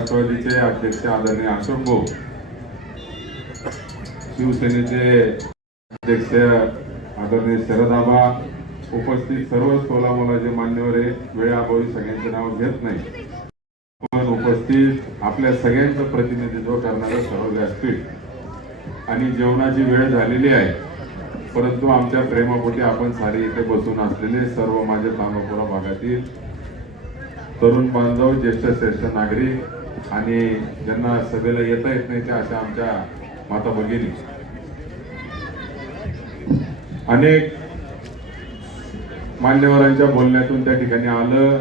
राष्ट्रवादीचे अध्यक्ष आदरणीय अशोक भाऊ शिवसेनेचे अध्यक्ष आदरणीय शरदाबा उपस्थित सर्व सोला मोलाचे मान्यवर आहे वेळाभावी सगळ्यांचे नाव घेत नाही. पण उपस्थित आपल्या सगळ्यांचं प्रतिनिधित्व करणारं सर्व व्यासपीठ आणि जेवणाची वेळ झालेली आहे परंतु आमच्या प्रेमापोटी आपण सारे इथे बसून असलेले सर्व माझे तांबापुरा भागातील तरुण बांधव ज्येष्ठ श्रेष्ठ नागरिक आणि ज्यांना सभेला येता येत नाही त्या अशा आमच्या माता भगिनी. अनेक मान्यवरांच्या बोलण्यातून त्या ठिकाणी आलं.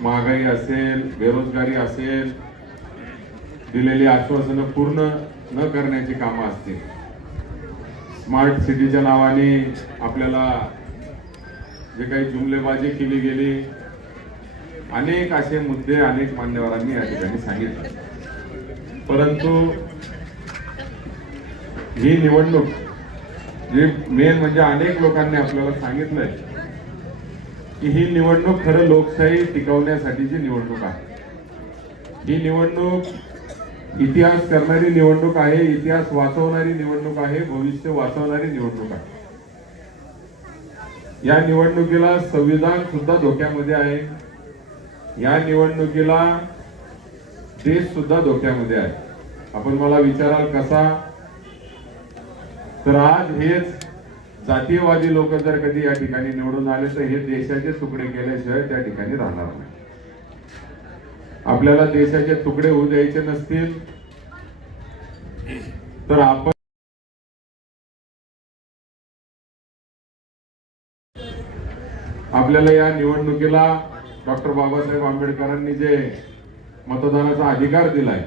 महागाई असेल बेरोजगारी असेल दिलेली आश्वासनं पूर्ण न करण्याची कामं असतील. स्मार्ट सिटीच्या नावाने आपल्याला जे काही जुमलेबाजी केली गेली अनेक असे मुद्दे अनेक मान्यवरांनी या ठिकाणी सांगितले. परंतु ही निवडणूक जी मेन म्हणजे अनेक लोकांनी आपल्याला सांगितलंय की ही निवडणूक खरं लोकशाही टिकवण्यासाठीची निवडणूक आहे. ही निवडणूक इतिहास करणारी निवडणूक आहे इतिहास वाचवणारी निवडणूक आहे भविष्य वाचवणारी निवडणूक आहे. या निवडणुकीला संविधान सुद्धा धोक्यामध्ये आहे. या निवडणुकीला देश सुद्धा धोक्यामध्ये आहे. आपण मला विचाराल कसा? तर आज हेच जातीयवादी लोक जर कधी या ठिकाणी निवडून आले तर हे देशाचे तुकडे केल्याशिवाय त्या ठिकाणी राहणार नाही. आपल्याला देशाचे तुकडे होऊ द्यायचे नसतील तर आपण आपल्याला या निवडणुकीला डॉक्टर बाबासाहेब आंबेडकरांनी जे मतदानाचा अधिकार दिलाय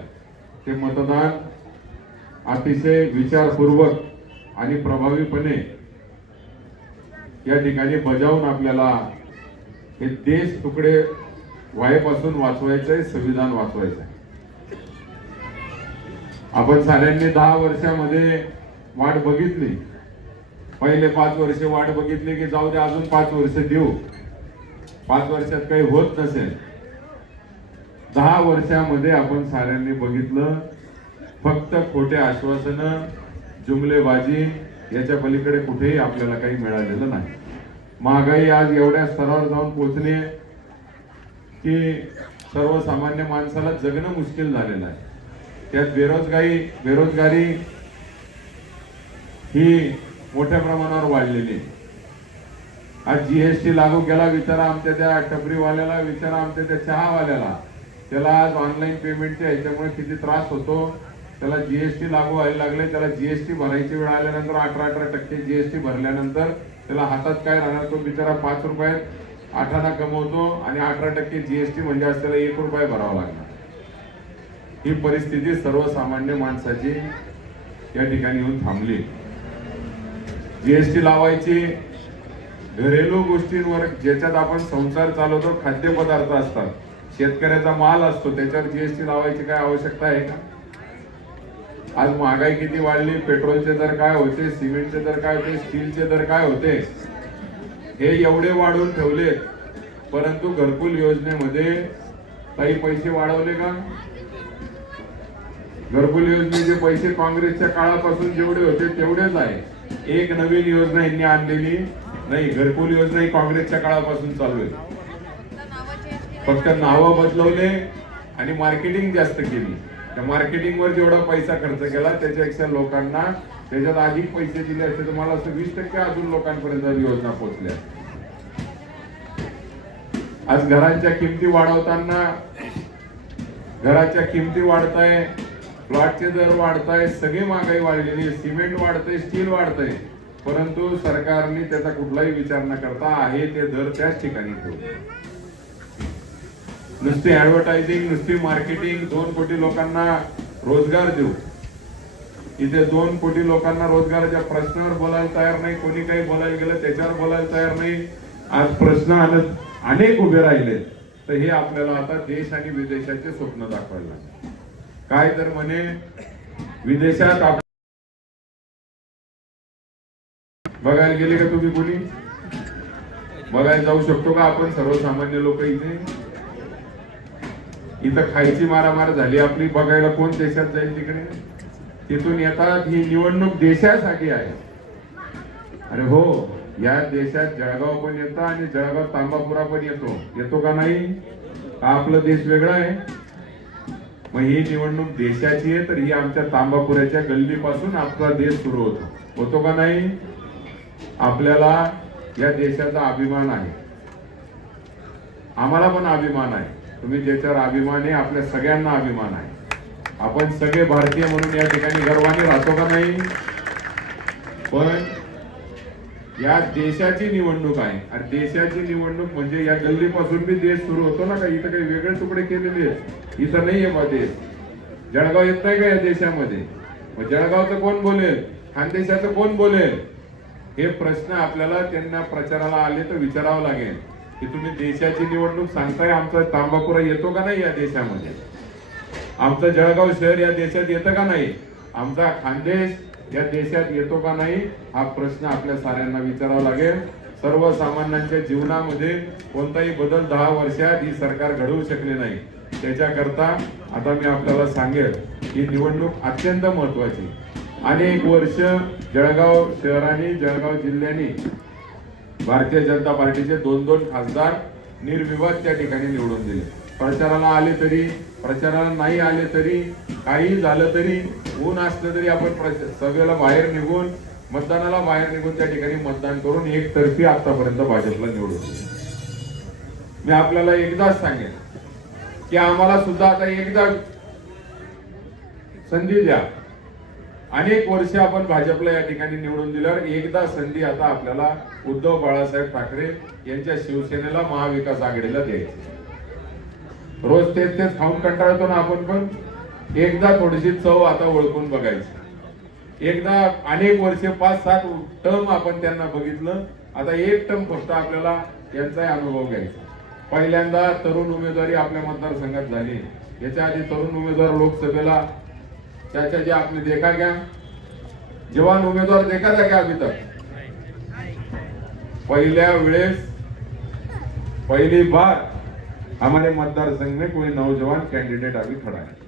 ते मतदान अतिशय विचारपूर्वक आणि प्रभावीपणे या ठिकाणी बजावून आपल्याला हे देश तुकडे वायेपासून वाचवायचंय संविधान वाचवायचंय. आपण साऱ्यांनी दहा वर्षामध्ये वाट बघितली. पहिले पाच वर्ष वाट बघितली की जाऊ दे अजून पाच वर्ष देऊ. पाच वर्षात काही होत नसेल. दहा वर्षामध्ये आपण साऱ्यांनी बघितलं फक्त खोटे आश्वासन जुमलेबाजी याच्या पलीकडे कुठेही आपल्याला काही मिळालेलं नाही. महागाई आज एवढ्या स्तरावर जाऊन पोचली की सर्वसामान्य माणसाला जगणं मुश्किल झालेलं आहे. त्यात बेरोजगारी बेरोजगारी ही मोठ्या प्रमाणावर वाढलेली आहे. आज जीएसटी लागू केला विचारा आमच्या त्या टपरीवाल्याला विचारा आमच्या त्या चहावाल्याला. त्याला आज ऑनलाईन पेमेंटच्या ह्याच्यामुळे किती त्रास होतो. त्याला जीएसटी लागू व्हायला लागले त्याला जीएसटी भरायची वेळ आल्यानंतर अठरा अठरा टक्के जीएसटी भरल्यानंतर त्याला हातात काय राहणार तो बिचारा पाच रुपयात आठाना कमवतो आणि अठरा टक्के जीएसटी म्हणजे आज त्याला एक रुपये भरावा लागणार. ही परिस्थिती सर्वसामान्य माणसाची या ठिकाणी येऊन थांबली. जीएसटी लावायची घरेलू गोष्टींवर ज्याच्यात आपण संसार चालवतो खाद्यपदार्थ असतात. शेतकऱ्याचा माल असतो त्याच्यावर जीएसटी लावायची काय आवश्यकता आहे का? आज महागाई किती वाढली पेट्रोलचे दर काय होते सिमेंटचे दर काय होते स्टीलचे दर काय होते? हे एवढे वाढवून ठेवले परंतु घरकुल योजनेमध्ये काही पैसे वाढवले का? घरकुल योजनेचे पैसे काँग्रेसच्या काळापासून जेवढे होते तेवढेच आहे. एक नवीन योजना यांनी आणलेली नाही घरकुल योजना ही काँग्रेसच्या काळापासून चालू आहे. फक्त नावं बदलवले आणि मार्केटिंग जास्त केली. त्या मार्केटिंगवर जेवढा पैसा खर्च केला त्याच्यापेक्षा लोकांना त्याच्यात अधिक पैसे दिले असते तर मला असं वीस टक्के अजून लोकांपर्यंत योजना पोहोचल्या आज घरांच्या किमती वाढवताना घराच्या किमती वाढताय प्लॉटचे दर वाढताय सगळी महागाई वाढलेली आहे. सिमेंट वाढतंय स्टील वाढतंय परंतु सरकारने त्याचा कुठलाही विचार न करता आहे ते दर त्याच ठिकाणी ठेवले नुसती ऍडव्हर्टायझिंग नुसती मार्केटिंग दोन कोटी लोकांना रोजगार देऊ इथे दोन कोटी लोकांना रोजगाराच्या प्रश्नावर बोलायला तयार नाही कोणी काही बोलायला गेलं त्याच्यावर बोलायला तयार नाही आज प्रश्न अन- अनेक उभे राहिले तर हे आपल्याला आता देश आणि विदेशाचे स्वप्न दाखवायला लागले. काय तर म्हणे विदेशात आप- बघायला गेले का तुम्ही कोणी? बघायला जाऊ शकतो का आपण? सर्वसामान्य लोक इथे? इथं खायची मारामार झाली. आपली बघायला कोण देशात जाईल तिकडे? तिथून येतात. ही निवडणूक देशासाठी आहे. अरे हो या देशात जळगाव पण येतं आणि जळगाव तांबापुरा पण येतो. येतो का नाही? आपला देश वेगळा आहे. मग ही निवडणूक देशाची आहे तर ही आमच्या तांबापुऱ्याच्या गल्लीपासून आपला देश सुरू होतो. होतो का नाही? आपल्याला या देशाचा अभिमान आहे. आम्हाला पण अभिमान आहे. तुम्ही ज्याच्यावर अभिमान आहे आपल्या सगळ्यांना अभिमान आहे. आपण सगळे भारतीय म्हणून या ठिकाणी गर्वाने राहतो का नाही? पण या देशाची निवडणूक आहे. आणि देशाची निवडणूक म्हणजे या गल्लीपासून बी देश सुरू होतो ना का? इथं काही वेगळे तुकडे केलेले आहेत. इथं नाही आहे जळगाव येत नाही का या देशामध्ये? मग जळगावचं कोण बोलेल? खानदेशाचं कोण बोलेल? हे प्रश्न आपल्याला त्यांना प्रचाराला आले तर विचारावं लागेल. की तुम्ही देशाची निवडणूक सांगताय आमचा तांबापुरा येतो का नाही या देशामध्ये? आमचं जळगाव शहर या देशात येतं का नाही? आमचा खानदेश या देशात येतो का नाही? हा प्रश्न आपल्या साऱ्यांना विचारावा लागेल. सर्वसामान्यांच्या जीवनामध्ये कोणताही बदल दहा वर्षात ही सरकार घडवू शकले नाही. त्याच्याकरता आता मी आपल्याला सांगेल ही निवडणूक अत्यंत महत्वाची अनेक वर्ष जळगाव शहराने जळगाव जिल्ह्याने भारतीय जनता पार्टीचे दोन दोन खासदार निर्विवाद त्या ठिकाणी निवडून दिले. प्रचाराला आले तरी प्रचाराला नाही आले तरी काही झालं तरी ऊन असलं तरी आपण सगळ्याला सभेला बाहेर निघून मतदानाला बाहेर निघून त्या ठिकाणी मतदान करून एकतर्फी आतापर्यंत भाजपला निवडून दिले. मी आपल्याला एकदाच सांगेन की आम्हाला सुद्धा आता एकदा संधी द्या. अनेक वर्ष आपण भाजपला या ठिकाणी निवडून दिल्यावर एकदा संधी आता आपल्याला उद्धव बाळासाहेब ठाकरे यांच्या शिवसेनेला महाविकास आघाडीला द्यायची. रोज तेच तेच खाऊन कंटाळतो ना आपण पण. एकदा थोडीशी चव आता ओळखून बघायची. एकदा अनेक वर्ष पाच सात टर्म आपण त्यांना बघितलं. आता एक टर्म फक्त आपल्याला यांचाही अनुभव घ्यायचा. पहिल्यांदा तरुण उमेदवारी आपल्या मतदारसंघात झाली. याच्या आधी तरुण उमेदवार लोकसभेला त्याच्या जे आपने देखा घ्या. जवान उमेदवार देखा था क्या अभी तक. पहिल्या वेळेस पहली बार हमारे मतदारसंघ में कोई नौजवान कैंडिडेट अभी खड़ा है.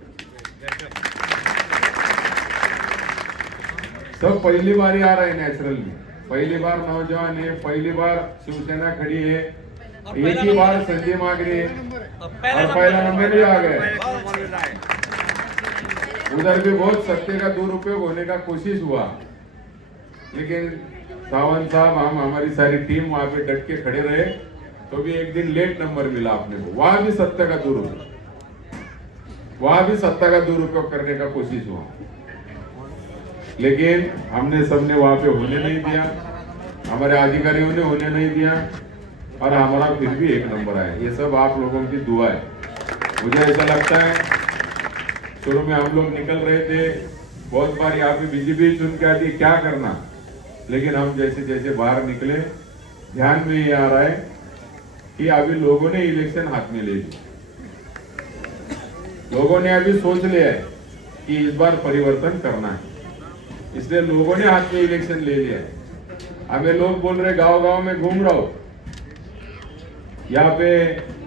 सब पहली बार ही आ रहे हैं नेचुरली पहली बार नौजवान है पहली बार शिवसेना खड़ी है. एक ही बार संजय मांग रही है। और पहला नंबर भी आ गए उधर भी बहुत सत्य का दुरुपयोग होने का कोशिश हुआ। लेकिन सावंत साहब हम हमारी सारी टीम वहाँ पे डट के खड़े रहे तो भी एक दिन लेट नंबर मिला आपने को। वहाँ भी सत्य का दुरुपयोग। वहाँ भी सत्ता का दुरुपयोग करने का कोशिश हुआ। लेकिन हमने सबने वहाँ पे होने नहीं दिया। हमारे अधिकारियों ने होने नहीं दिया। और हमारा फिर भी एक नंबर आया। ये सब आप लोगों की दुआ है। मुझे ऐसा लगता है, शुरू में हम लोग निकल रहे थे, बहुत बार यहाँ पे बीजेपी चुन के आती क्या करना? लेकिन हम जैसे जैसे बाहर निकले, ध्यान में ये आ रहा है कि अभी लोगों ने इलेक्शन हाथ में ले लिया लोगों ने अभी सोच लिया है कि इस बार परिवर्तन करना है। इसलिए लोगों ने हाथ में इलेक्शन ले लिया है। हमें लोग बोल रहे गाँव गाँव में घूम रहा हो। यहाँ पे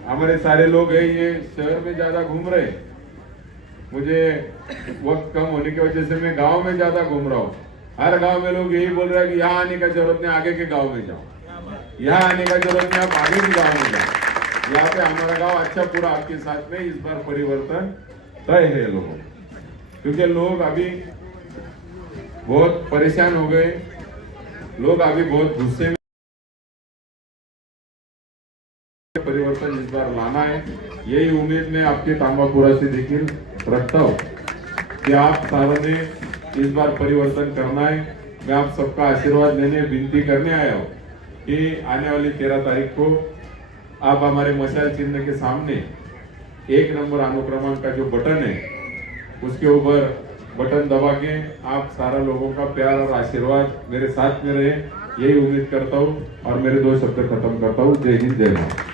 हमारे सारे लोग हैं, ये शहर में ज़्यादा घूम रहे मुझे वक्त कम होने की वजह से मैं गाँव में ज़्यादा घूम रहा हूँ। हर गाँव में लोग यही बोल रहे हैं कि यहाँ आने का ज़रूरत नहीं, आगे के गाँव में जाओ। यहाँ आने का ज़रूरत नहीं, आप आगे के गाँव में जाओ। यहाँ पे हमारा गाँव अच्छा पूरा आपके साथ में, इस बार परिवर्तन तय है लोगों। क्योंकि लोग अभी बहुत परेशान हो गए। लोग अभी बहुत गुस्से में परिवर्तन इस बार लाना है। यही उम्मीद मैं आपके तांबापुरा से देखिल रखता हूँ कि आप सारों ने इस बार परिवर्तन करना है। मैं आप सबका आशीर्वाद लेने, विनती करने आया हूँ कि आने वाली तेरह तारीख को आप हमारे मशाल चिन्ह के सामने एक नंबर अनुक्रमांक का जो बटन है, उसके ऊपर बटन दबा के आप सारा लोगों का प्यार और आशीर्वाद मेरे साथ में रहे। यही उम्मीद करता हूँ और मेरे दो शब्द खत्म करता हूँ। जय हिंद, जय भारत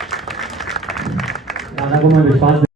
दादा को मैं विश्वास